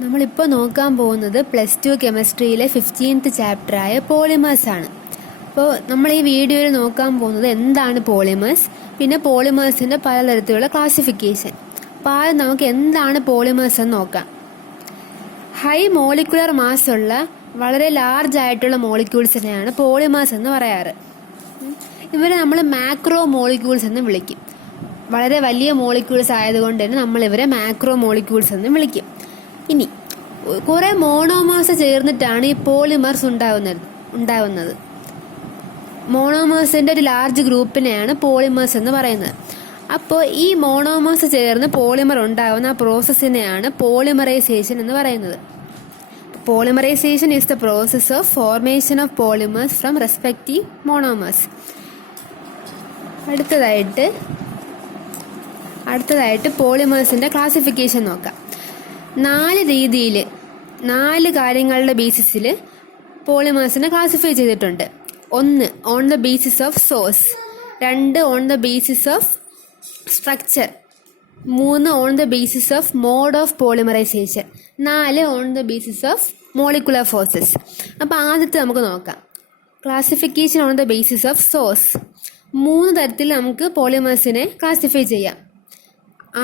നമ്മളിപ്പോൾ നോക്കാൻ പോകുന്നത് +2 കെമിസ്ട്രിയിലെ 15th ചാപ്റ്ററായ പോളിമേഴ്സ് ആണ്. അപ്പോൾ നമ്മൾ ഈ വീഡിയോയിൽ നോക്കാൻ പോകുന്നത് എന്താണ് പോളിമേഴ്സ്, പിന്നെ പോളിമേഴ്സിൻ്റെ പലതരത്തിലുള്ള ക്ലാസിഫിക്കേഷൻ. അപ്പോൾ ആദ്യം നമുക്ക് എന്താണ് പോളിമേഴ്സ് എന്ന് നോക്കാം. ഹൈ മോളിക്കുലർ മാസ് ഉള്ള വളരെ ലാർജ് ആയിട്ടുള്ള മോളിക്യൂൾസിനെയാണ് പോളിമേഴ്സ് എന്ന് പറയാറ്. ഇവരെ നമ്മൾ മാക്രോ മോളിക്യൂൾസ് എന്ന് വിളിക്കും. വളരെ വലിയ മോളിക്യൂൾസ് ആയതുകൊണ്ട് തന്നെ നമ്മൾ ഇവരെ മാക്രോ മോളിക്യൂൾസ് എന്ന് വിളിക്കും. ഇനി കുറേ മോണോമേഴ്സ് ചേർന്നിട്ടാണ് ഈ പോളിമേഴ്സ് ഉണ്ടാവുന്നത്. മോണോമേഴ്സിൻ്റെ ഒരു ലാർജ് ഗ്രൂപ്പിനെയാണ് പോളിമേഴ്സ് എന്ന് പറയുന്നത്. അപ്പോൾ ഈ മോണോമേഴ്സ് ചേർന്ന് പോളിമർ ഉണ്ടാവുന്ന ആ പ്രോസസ്സിനെയാണ് പോളിമറൈസേഷൻ എന്ന് പറയുന്നത്. Polymerisation is the process of formation of polymers from respective monomers. അടുത്തതായിട്ട് പോളിമേഴ്സിൻ്റെ ക്ലാസിഫിക്കേഷൻ നോക്കാം. 4 കാര്യങ്ങളുടെ ബേസിസിൽ പോളിമേഴ്സിനെ ക്ലാസിഫൈ ചെയ്തിട്ടുണ്ട്. 1 on the basis of source, 2 on the basis of structure, 3 on the basis of mode of polymerisation, 4 on the basis of molecular forces. അപ്പോൾ ആദ്യത്തെ നമുക്ക് നോക്കാം. Classification on the basis of source. 3 തരത്തിൽ നമുക്ക് പോളിമേഴ്സിനെ ക്ലാസിഫൈ ചെയ്യാം.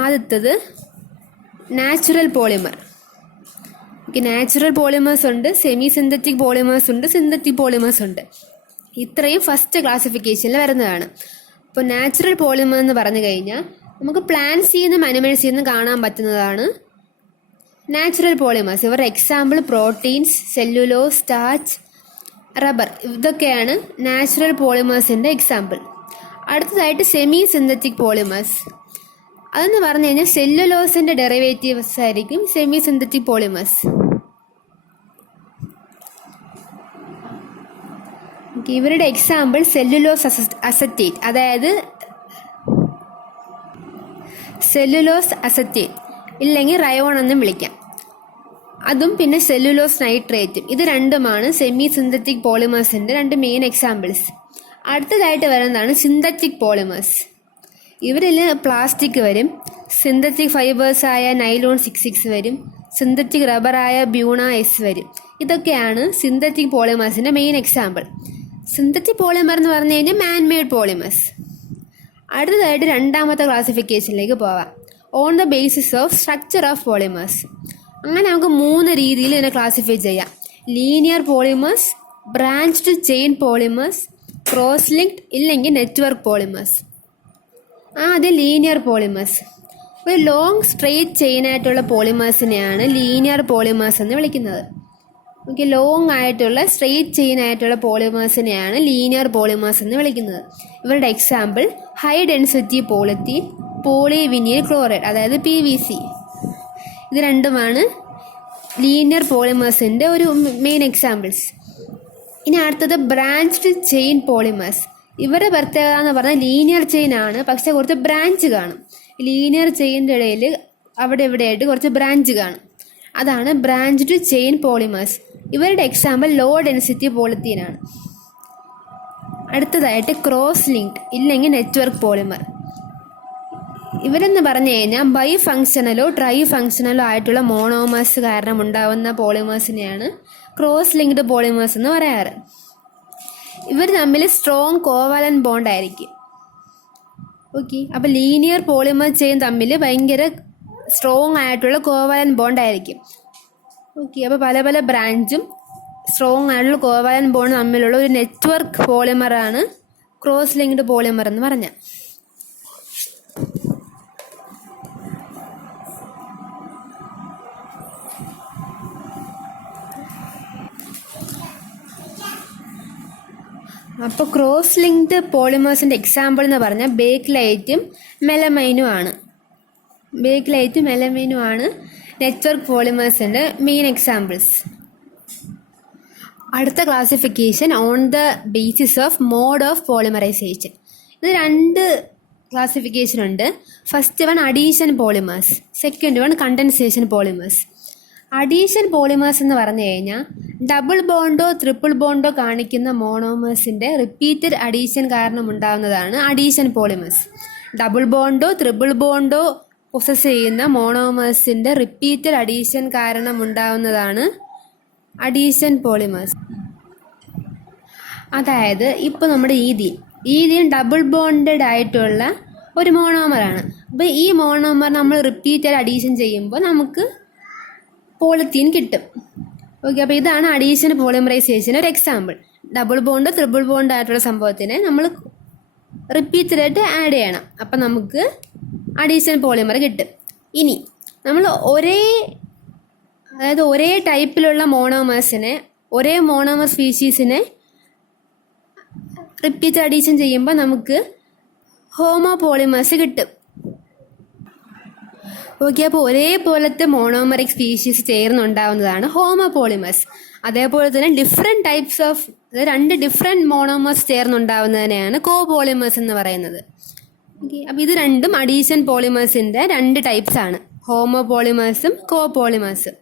ആദ്യത്തത് നാച്ചുറൽ പോളിമർ. നാച്ചുറൽ പോളിമേഴ്സ് ഉണ്ട്, സെമി സിന്തറ്റിക് പോളിമേഴ്സ് ഉണ്ട്, സിന്തറ്റിക് പോളിമേഴ്സ് ഉണ്ട്. ഇത്രയും ഫസ്റ്റ് ക്ലാസിഫിക്കേഷനിൽ വരുന്നതാണ്. ഇപ്പോൾ നാച്ചുറൽ പോളിമർ എന്ന് പറഞ്ഞു കഴിഞ്ഞാൽ നമുക്ക് പ്ലാന്റ്സിൽ നിന്നും അനിമൽസിൽ നിന്നും കാണാൻ പറ്റുന്നതാണ് നാച്ചുറൽ പോളിമേഴ്സ്. ഇവരുടെ example proteins, cellulose, starch, rubber, ഇതൊക്കെയാണ് നാച്ചുറൽ പോളിമേഴ്സിൻ്റെ എക്സാമ്പിൾ. അടുത്തതായിട്ട് സെമി സിന്തറ്റിക് പോളിമേഴ്സ്. അതെന്ന് പറഞ്ഞു കഴിഞ്ഞാൽ സെല്ലുലോസിൻ്റെ ഡെറിവേറ്റീവ്സ് ആയിരിക്കും സെമി സിന്തറ്റിക് പോളിമേഴ്സ്. ഇവരുടെ എക്സാമ്പിൾ സെല്ലുലോസ് അസറ്റേറ്റ്, അതായത് സെല്ലുലോസ് അസറ്റേറ്റ് ഇല്ലെങ്കിൽ റയോൺ എന്നും വിളിക്കാം. അതും പിന്നെ സെല്ലുലോസ് നൈട്രേറ്റും. ഇത് രണ്ടുമാണ് സെമി സിന്തറ്റിക് പോളിമേഴ്സിൻ്റെ 2 മെയിൻ എക്സാമ്പിൾസ്. അടുത്തതായിട്ട് വരുന്നതാണ് സിന്തറ്റിക് പോളിമേഴ്സ്. ഇവരിൽ പ്ലാസ്റ്റിക് വരും, സിന്തറ്റിക് ഫൈബേഴ്സായ നൈലോൺ 66 വരും, സിന്തറ്റിക് റബ്ബറായ ബ്യൂണ എസ് വരും. ഇതൊക്കെയാണ് സിന്തറ്റിക് പോളിമേഴ്സിൻ്റെ മെയിൻ എക്സാമ്പിൾ. സിന്തറ്റിക് പോളിമർ എന്ന് പറഞ്ഞു കഴിഞ്ഞാൽ മാൻ മെയ്ഡ് പോളിമേഴ്സ്. അടുത്തതായിട്ട് രണ്ടാമത്തെ ക്ലാസിഫിക്കേഷനിലേക്ക് പോവാം. On the basis of structure of polymers. അങ്ങനെ നമുക്ക് 3 രീതിയിൽ ഇതിനെ ക്ലാസിഫൈ ചെയ്യാം. Linear polymers, branched chain polymers, cross linked ഇല്ലെങ്കിൽ നെറ്റ്വർക്ക് പോളിമേഴ്സ്. ആദ്യം ലീനിയർ പോളിമേഴ്സ്. ഒരു ലോങ് സ്ട്രെയിറ്റ് ചെയിനായിട്ടുള്ള പോളിമേഴ്സിനെയാണ് ലീനിയർ പോളിമേഴ്സ് എന്ന് വിളിക്കുന്നത്. ലോങ് ആയിട്ടുള്ള സ്ട്രെയിറ്റ് ചെയിൻ ആയിട്ടുള്ള പോളിമേഴ്സിനെയാണ് ലീനിയർ പോളിമേഴ്സ് എന്ന് വിളിക്കുന്നത്. ഇവരുടെ example high density polythene, polyvinyl chloride, അതായത് PVC. ഇത് രണ്ടുമാണ് ലീനിയർ പോളിമേഴ്സിൻ്റെ ഒരു മെയിൻ എക്സാമ്പിൾസ്. ഇനി അടുത്തത് ബ്രാഞ്ച്ഡ് ചെയിൻ പോളിമേഴ്സ്. ഇവരുടെ പ്രത്യേകത എന്ന് പറഞ്ഞാൽ ലീനിയർ ചെയിൻ ആണ്, പക്ഷെ കുറച്ച് ബ്രാഞ്ച് കാണും. ലീനിയർ ചെയിൻ്റെ ഇടയിൽ അവിടെ ഇവിടെയായിട്ട് കുറച്ച് ബ്രാഞ്ച് കാണും. അതാണ് ബ്രാഞ്ച്ഡ് ചെയിൻ പോളിമേഴ്സ്. ഇവരുടെ എക്സാമ്പിൾ ലോ ഡെൻസിറ്റി പോളിത്തീനാണ്. അടുത്തതായിട്ട് ക്രോസ് ലിങ്ക്ഡ് ഇല്ലെങ്കിൽ നെറ്റ്വർക്ക് പോളിമർ. ഇവരെന്ന് പറഞ്ഞു കഴിഞ്ഞാൽ ബൈ ഫങ്ഷണലോ ട്രൈ ഫങ്ഷണലോ ആയിട്ടുള്ള മോണോമേഴ്സ് കാരണം ഉണ്ടാവുന്ന പോളിമേഴ്സിനെയാണ് ക്രോസ് ലിങ്ക്ഡ് പോളിമേഴ്സ് എന്ന് പറയാറ്. ഇവർ തമ്മിൽ സ്ട്രോങ് കോവാലന്റ് ബോണ്ട് ആയിരിക്കും. അപ്പോൾ ലീനിയർ പോളിമർ ചെയിൻ തമ്മിൽ ഭയങ്കര സ്ട്രോങ് ആയിട്ടുള്ള കോവാലന്റ് ബോണ്ട് ആയിരിക്കും. അപ്പോൾ പല ബ്രാഞ്ചും സ്ട്രോങ് ആയിട്ടുള്ള കോവാലന്റ് ബോണ്ട് തമ്മിലുള്ള ഒരു നെറ്റ്വർക്ക് പോളിമറാണ് ക്രോസ് ലിങ്ക്ഡ് പോളിമർ എന്ന് പറഞ്ഞാൽ. അപ്പോൾ ക്രോസ് ലിങ്ക്ഡ് പോളിമേഴ്സിൻ്റെ എക്സാമ്പിൾ എന്ന് പറഞ്ഞാൽ ബേക്ക്ലൈറ്റും മെലമൈനും ആണ് നെറ്റ്വർക്ക് പോളിമേഴ്സിൻ്റെ മെയിൻ എക്സാമ്പിൾസ്. അടുത്ത classification on the basis of mode of polymerisation. ഇത് 2 ക്ലാസിഫിക്കേഷൻ ഉണ്ട്. First one addition polymers, second one condensation polymers. Addition polymers എന്ന് പറഞ്ഞു കഴിഞ്ഞാൽ ഡബിൾ ബോണ്ടോ ട്രിപ്പിൾ ബോണ്ടോ കാണിക്കുന്ന മോണോമേഴ്സിൻ്റെ റിപ്പീറ്റഡ് അഡീഷൻ കാരണം ഉണ്ടാകുന്നതാണ് അഡീഷൻ പോളിമേഴ്സ്. ഡബിൾ ബോണ്ടോ ട്രിപ്പിൾ ബോണ്ടോ പൊസസ് ചെയ്യുന്ന മോണോമേഴ്സിന്റെ റിപ്പീറ്റഡ് അഡീഷൻ കാരണം ഉണ്ടാവുന്നതാണ് അഡീഷൻ പോളിമേഴ്സ്. അതായത് ഇപ്പോൾ നമ്മുടെ ഈഥീൻ ഡബിൾ ബോണ്ടഡ് ആയിട്ടുള്ള ഒരു മോണോമറാണ്. അപ്പോൾ ഈ മോണോമർ നമ്മൾ റിപ്പീറ്റഡ് അഡീഷൻ ചെയ്യുമ്പോൾ നമുക്ക് പോളിത്തീൻ കിട്ടും. ഓക്കെ, അപ്പോൾ ഇതാണ് അഡീഷൻ പോളിമറൈസേഷൻ ഒരു example. Double bond triple bond ആയിട്ടുള്ള സംഭവത്തിനെ നമ്മൾ റിപ്പീറ്റഡായിട്ട് ആഡ് ചെയ്യണം, അപ്പം നമുക്ക് അഡീഷൻ പോളിമർ കിട്ടും. ഇനി നമ്മൾ ഒരേ ടൈപ്പിലുള്ള മോണോമേഴ്സിനെ, ഒരേ മോണോമർ സ്പീഷീസിനെ റിപ്പീറ്റ് അഡീഷൻ ചെയ്യുമ്പോൾ നമുക്ക് ഹോമോ പോളിമേഴ്സ് കിട്ടും. ഓക്കെ, അപ്പോൾ ഒരേപോലത്തെ മോണോമറിക് സ്പീഷീസ് ചേർന്നുണ്ടാവുന്നതാണ് ഹോമോ പോളിമേഴ്സ്. അതേപോലെ തന്നെ ഡിഫറെൻറ്റ് ടൈപ്സ് ഓഫ്, രണ്ട് ഡിഫറെൻറ്റ് മോണോമേഴ്സ് ചേർന്നുണ്ടാവുന്നതിനെയാണ് കോ പോളിമേഴ്സ് എന്ന് പറയുന്നത്. ഓക്കെ, അപ്പോൾ ഇത് രണ്ടും അഡീഷൻ പോളിമേഴ്സിൻ്റെ രണ്ട് ടൈപ്സ് ആണ്, ഹോമോ പോളിമേഴ്സും കോ പോളിമേഴ്സും.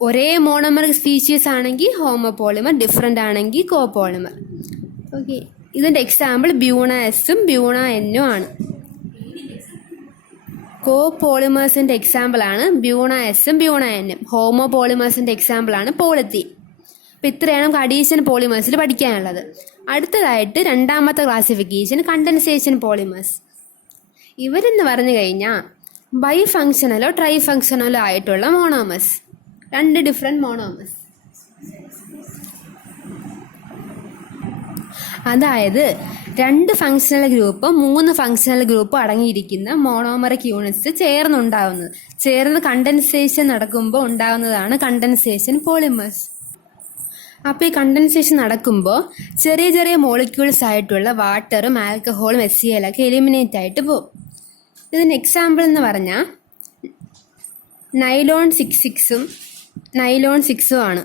ഒരേ മോണോമറിക് സ്പീഷീസ് ആണെങ്കിൽ ഹോമോ പോളിമർ, ഡിഫറെൻ്റ് ആണെങ്കിൽ കോ പോളിമർ. ഓക്കെ, ഇതിൻ്റെ എക്സാമ്പിൾ ബ്യൂണ എസും ബ്യൂണ എന്നും ആണ്. കോ പോളിമേഴ്സിൻ്റെ എക്സാമ്പിളാണ് ബ്യൂണ എസും ബ്യൂണ എന്നും. ഹോമോ പോളിമേഴ്സിൻ്റെ എക്സാമ്പിളാണ് പോളിത്തീൻ. അപ്പോൾ ഇത്രയാണ് നമുക്ക് അഡീഷൻ പോളിമേഴ്സിൽ പഠിക്കാനുള്ളത്. അടുത്തതായിട്ട് രണ്ടാമത്തെ ക്ലാസിഫിക്കേഷൻ കണ്ടൻസേഷൻ പോളിമേഴ്സ്. ഇവരെന്ന് പറഞ്ഞു കഴിഞ്ഞാൽ ബൈ ഫങ്ഷനലോ ട്രൈ ഫങ്ഷനലോ ആയിട്ടുള്ള മോണോമേഴ്സ്, രണ്ട് ഡിഫറെൻറ്റ് മോണോമേഴ്സ്. അതായത് രണ്ട് ഫങ്ഷണൽ ഗ്രൂപ്പും 3 ഫങ്ഷണൽ ഗ്രൂപ്പും അടങ്ങിയിരിക്കുന്ന മോണോമറിക് യൂണിറ്റ്സ് ചേർന്ന് കണ്ടൻസേഷൻ നടക്കുമ്പോൾ ഉണ്ടാകുന്നതാണ് കണ്ടൻസേഷൻ പോളിമേഴ്സ്. അപ്പോൾ ഈ കണ്ടൻസേഷൻ നടക്കുമ്പോൾ ചെറിയ ചെറിയ മോളിക്യൂൾസ് ആയിട്ടുള്ള വാട്ടറും ആൽക്കഹോളും HCl ഒക്കെ എലിമിനേറ്റ് ആയിട്ട് പോകും. ഇതിന് എക്സാമ്പിൾ എന്ന് പറഞ്ഞാൽ നൈലോൺ 6,6ഉം നൈലോൺ 6ഉം ആണ്.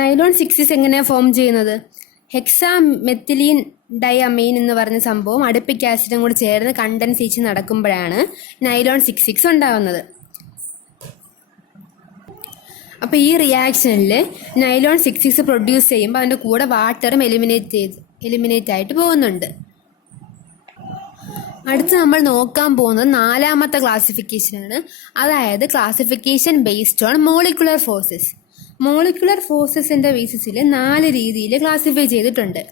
നൈലോൺ 6 എങ്ങനെയാണ് ഫോം ചെയ്യുന്നത്? ഹെക്സാ മെത്തിലീൻ ഡൈഅമീൻ എന്ന് പറഞ്ഞ സംഭവം അടുപ്പിക് ആസിഡും കൂടി ചേർന്ന് കണ്ടൻസേഷൻ നടക്കുമ്പോഴാണ് നൈലോൺ 6,6 ഉണ്ടാകുന്നത്. അപ്പോൾ ഈ റിയാക്ഷനിൽ നൈലോൺ 6,6 പ്രൊഡ്യൂസ് ചെയ്യുമ്പോൾ അതിൻ്റെ കൂടെ വാട്ടറും എലിമിനേറ്റ് ആയിട്ട് പോകുന്നുണ്ട്. അടുത്ത് നമ്മൾ നോക്കാൻ പോകുന്നത് 4ാമത്തെ ക്ലാസിഫിക്കേഷനാണ്. അതായത് classification based on molecular forces. Molecular ഫോഴ്സസിൻ്റെ ബേസിസിൽ 4 രീതിയിൽ ക്ലാസിഫൈ ചെയ്തിട്ടുണ്ട്.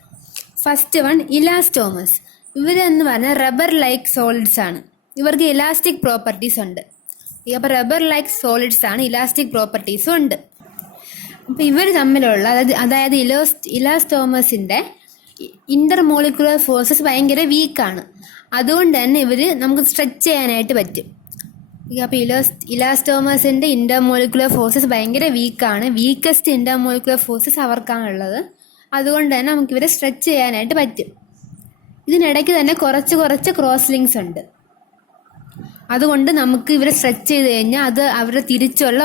First one ഇലാസ്റ്റോമസ്. ഇവരെന്ന് പറഞ്ഞാൽ റബ്ബർ ലൈക്ക് സോളിഡ്സ് ആണ്. ഇവർക്ക് ഇലാസ്റ്റിക് പ്രോപ്പർട്ടീസ് ഉണ്ട്. അപ്പോൾ റബ്ബർ ലൈക്ക് സോളിഡ്സ് ആണ്, ഇലാസ്റ്റിക് പ്രോപ്പർട്ടീസും ഉണ്ട്. അപ്പോൾ ഇവർ തമ്മിലുള്ള അതായത് ഇലാസ്റ്റോമസിൻ്റെ ഇന്റർമോളിക്കുലർ ഫോഴ്സസ് ഭയങ്കര വീക്കാണ്. അതുകൊണ്ട് തന്നെ നമുക്ക് സ്ട്രെച്ച് ചെയ്യാനായിട്ട് പറ്റും. അപ്പോൾ ഇലാസ്റ്റോമസിൻ്റെ ഇന്റർമോളിക്കുലർ ഫോഴ്സസ് ഭയങ്കര വീക്കാണ്. വീക്കസ്റ്റ് ഇന്റർമോളിക്കുലർ ഫോഴ്സസ് അവർക്കാണുള്ളത്. അതുകൊണ്ട് തന്നെ നമുക്കിവരെ സ്ട്രെച്ച് ചെയ്യാനായിട്ട് പറ്റും. ഇതിനിടയ്ക്ക് തന്നെ കുറച്ച് ക്രോസ് ലിങ്ക്സ് ഉണ്ട്. അതുകൊണ്ട് നമുക്ക് ഇവരെ സ്ട്രെച്ച് ചെയ്ത് കഴിഞ്ഞാൽ അത് അവരുടെ തിരിച്ചുള്ള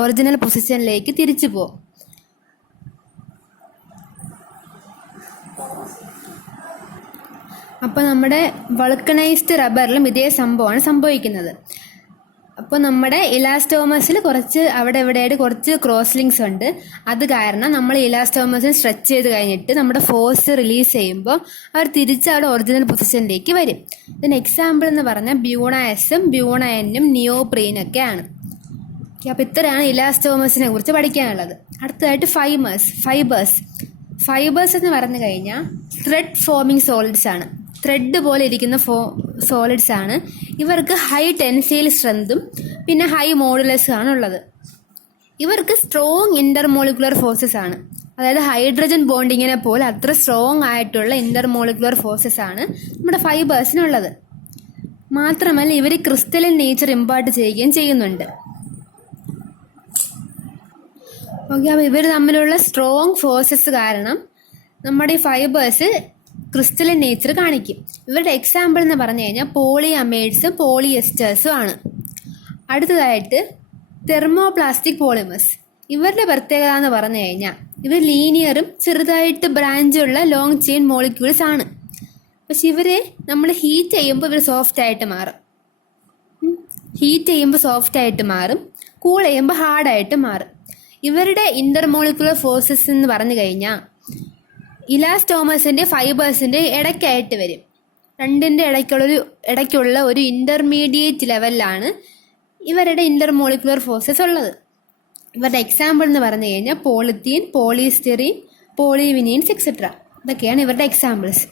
ഒറിജിനൽ പൊസിഷനിലേക്ക് തിരിച്ചു പോകും. അപ്പോൾ നമ്മുടെ വൾക്കനൈസ്ഡ് റബ്ബറിലും ഇതേ സംഭവമാണ് സംഭവിക്കുന്നത്. അപ്പോൾ നമ്മുടെ ഇലാസ്റ്റോമസിൽ അവിടെ ഇവിടെയായിട്ട് കുറച്ച് ക്രോസ് ലിങ്ക്സ് ഉണ്ട്. അത് കാരണം നമ്മൾ ഇലാസ്റ്റോമസിൽ സ്ട്രെച്ച് ചെയ്ത് കഴിഞ്ഞിട്ട് നമ്മുടെ ഫോഴ്സ് റിലീസ് ചെയ്യുമ്പോൾ അവർ തിരിച്ച് അവിടെ ഒറിജിനൽ പൊസിഷനിലേക്ക് വരും. ഇതിന് എക്സാമ്പിൾ എന്ന് പറഞ്ഞാൽ ബ്യൂണ എസും ബ്യൂണ എന്നും നിയോപ്രീനൊക്കെയാണ്. അപ്പോൾ ഇത്രയാണ് ഇലാസ്റ്റോമസിനെ കുറിച്ച് പഠിക്കാനുള്ളത്. അടുത്തതായിട്ട് ഫൈബേഴ്സ് എന്ന് പറഞ്ഞു കഴിഞ്ഞാൽ ത്രെഡ് ഫോമിങ് സോളിഡ്സ് ആണ്. ത്രെഡ് പോലെ ഇരിക്കുന്ന സോളിഡ്സ് ആണ്. ഇവർക്ക് ഹൈ ടെൻസൈൽ സ്ട്രെങ്തും പിന്നെ ഹൈ മോഡുലസും ആണ് ഉള്ളത്. ഇവർക്ക് സ്ട്രോങ് ഇന്റർമോളിക്കുലർ ഫോഴ്സസ് ആണ്. അതായത് ഹൈഡ്രജൻ ബോണ്ടിങ്ങിനെ പോലെ അത്ര സ്ട്രോങ് ആയിട്ടുള്ള ഇന്റർമോളിക്കുലർ ഫോഴ്സസ് ആണ് നമ്മുടെ ഫൈബേഴ്സിനുള്ളത്. മാത്രമല്ല ഇവർ ക്രിസ്റ്റലിൻ നേച്ചർ ഇമ്പാർട്ട് ചെയ്യുകയും ചെയ്യുന്നുണ്ട്. ഓക്കെ, അപ്പോൾ ഇവർ തമ്മിലുള്ള സ്ട്രോങ് ഫോഴ്സസ് കാരണം നമ്മുടെ ഈ ഫൈബേഴ്സ് ക്രിസ്റ്റലിൻ നേച്ചർ കാണിക്കും. ഇവരുടെ എക്സാമ്പിൾ എന്ന് പറഞ്ഞു കഴിഞ്ഞാൽ പോളി അമൈഡ്സും പോളിയെസ്റ്റേഴ്സും ആണ്. അടുത്തതായിട്ട് തെർമോപ്ലാസ്റ്റിക് പോളിമേഴ്സ്. ഇവരുടെ പ്രത്യേകത എന്ന് പറഞ്ഞു കഴിഞ്ഞാൽ ഇവർ ലീനിയറും ചെറുതായിട്ട് ബ്രാഞ്ചുള്ള ലോങ് ചെയിൻ മോളിക്യൂൾസ് ആണ്. പക്ഷെ ഇവരെ നമ്മൾ ഹീറ്റ് ചെയ്യുമ്പോൾ ഇവർ സോഫ്റ്റ് ആയിട്ട് മാറും. കൂൾ ചെയ്യുമ്പോൾ ഹാർഡായിട്ട് മാറും. ഇവരുടെ ഇന്റർമോളിക്കുലർ ഫോഴ്സസ് എന്ന് പറഞ്ഞു കഴിഞ്ഞാൽ ഇലാസ്റ്റോമസിന്റെ ഫൈബേഴ്സിന്റെ ഇടയ്ക്കായിട്ട് വരും. രണ്ടിൻ്റെ ഇടയ്ക്കുള്ള ഒരു ഇൻ്റർമീഡിയറ്റ് ലെവലിലാണ് ഇവരുടെ ഇൻ്റർമോളിക്കുലർ ഫോഴ്സസ് ഉള്ളത്. ഇവരുടെ എക്സാമ്പിൾ എന്ന് പറഞ്ഞു കഴിഞ്ഞാൽ പോളിത്തീൻ, പോളിസ്റ്റെറീൻ, പോളിവിനീൻസ് എക്സെട്ര. ഇതൊക്കെയാണ് ഇവരുടെ എക്സാമ്പിൾസ്.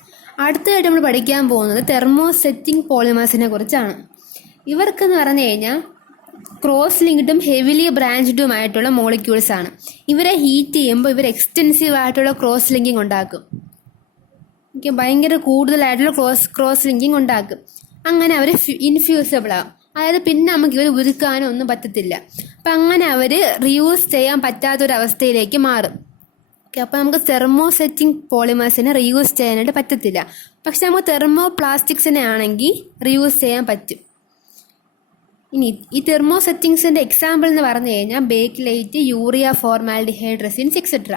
അടുത്തതായിട്ട് നമ്മൾ പഠിക്കാൻ പോകുന്നത് തെർമോസെറ്റിംഗ് പോളിമേഴ്സിനെ കുറിച്ചാണ്. ഇവർക്കെന്ന് പറഞ്ഞു കഴിഞ്ഞാൽ ക്രോസ് ലിങ്ക്ഡും ഹെവിലി ബ്രാഞ്ച്ഡുമായിട്ടുള്ള മോളിക്യൂൾസ് ആണ്. ഇവരെ ഹീറ്റ് ചെയ്യുമ്പോൾ ഇവർ എക്സ്റ്റെൻസീവ് ആയിട്ടുള്ള ക്രോസ് ലിങ്കിങ് ഉണ്ടാക്കും. ഭയങ്കര കൂടുതലായിട്ടുള്ള ക്രോസ് ലിങ്കിങ് ഉണ്ടാക്കും. അങ്ങനെ അവർ ഇൻഫ്യൂസിബിൾ ആകും. അതായത് പിന്നെ നമുക്ക് ഇവർ ഉരുക്കാനോ ഒന്നും പറ്റത്തില്ല. അപ്പം അങ്ങനെ അവർ റീയൂസ് ചെയ്യാൻ പറ്റാത്തൊരവസ്ഥയിലേക്ക് മാറും. അപ്പോൾ നമുക്ക് തെർമോസെറ്റിംഗ് പോളിമേഴ്സിനെ റീയൂസ് ചെയ്യാനായിട്ട് പറ്റത്തില്ല. പക്ഷെ നമുക്ക് തെർമോ പ്ലാസ്റ്റിക്സിനെ ആണെങ്കിൽ റീയൂസ് ചെയ്യാൻ പറ്റും. ഇനി ഈ തെർമോസെറ്റിങ്സിൻ്റെ എക്സാമ്പിൾ എന്ന് പറഞ്ഞു കഴിഞ്ഞാൽ ബേക്കിലൈറ്റ്, യൂറിയ ഫോർമാൽഡിഹൈഡ് റെസിൻസ് എക്സെട്ര.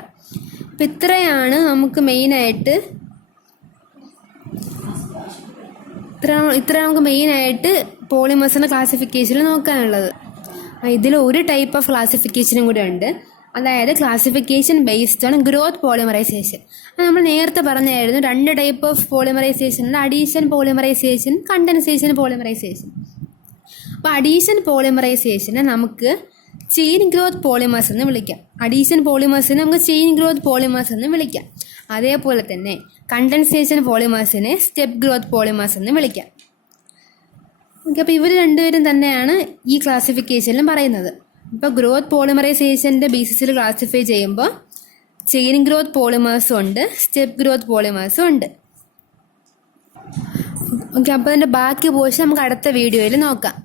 അപ്പം ഇത്രയാണ് നമുക്ക് മെയിനായിട്ട് പോളിമേഴ്സിൻ്റെ ക്ലാസിഫിക്കേഷനിൽ നോക്കാനുള്ളത്. ഇതിൽ ഒരു ടൈപ്പ് ഓഫ് ക്ലാസിഫിക്കേഷനും കൂടെ ഉണ്ട്. അതായത് classification based on growth polymerisation. അത് നമ്മൾ നേരത്തെ പറഞ്ഞായിരുന്നു, 2 ടൈപ്പ് ഓഫ് പോളിമറൈസേഷൻ ഉണ്ട്. Addition polymerisation, condensation polymerisation. അപ്പോൾ അഡീഷൻ പോളിമറൈസേഷനെ നമുക്ക് ചെയിൻ ഗ്രോത്ത് പോളിമേഴ്സ് എന്ന് വിളിക്കാം. അഡീഷൻ പോളിമേഴ്സിനെ നമുക്ക് ചെയിൻ ഗ്രോത്ത് പോളിമേഴ്സ് എന്ന് വിളിക്കാം. അതേപോലെ തന്നെ കണ്ടൻസേഷൻ പോളിമേഴ്സിനെ സ്റ്റെപ്പ് ഗ്രോത്ത് പോളിമേഴ്സ് എന്ന് വിളിക്കാം. ഓക്കെ, അപ്പോൾ ഇവർ രണ്ടുപേരും തന്നെയാണ് ഈ ക്ലാസിഫിക്കേഷനിലും പറയുന്നത്. ഇപ്പോൾ ഗ്രോത്ത് പോളിമറൈസേഷൻ്റെ ബേസിസിൽ ക്ലാസിഫൈ ചെയ്യുമ്പോൾ ചെയിൻ ഗ്രോത്ത് പോളിമേഴ്സും ഉണ്ട്, സ്റ്റെപ്പ് ഗ്രോത്ത് പോളിമേഴ്സും ഉണ്ട്. ഓക്കെ, അപ്പോൾ അതിൻ്റെ ബാക്കി പോർഷൻ നമുക്ക് അടുത്ത വീഡിയോയിൽ നോക്കാം.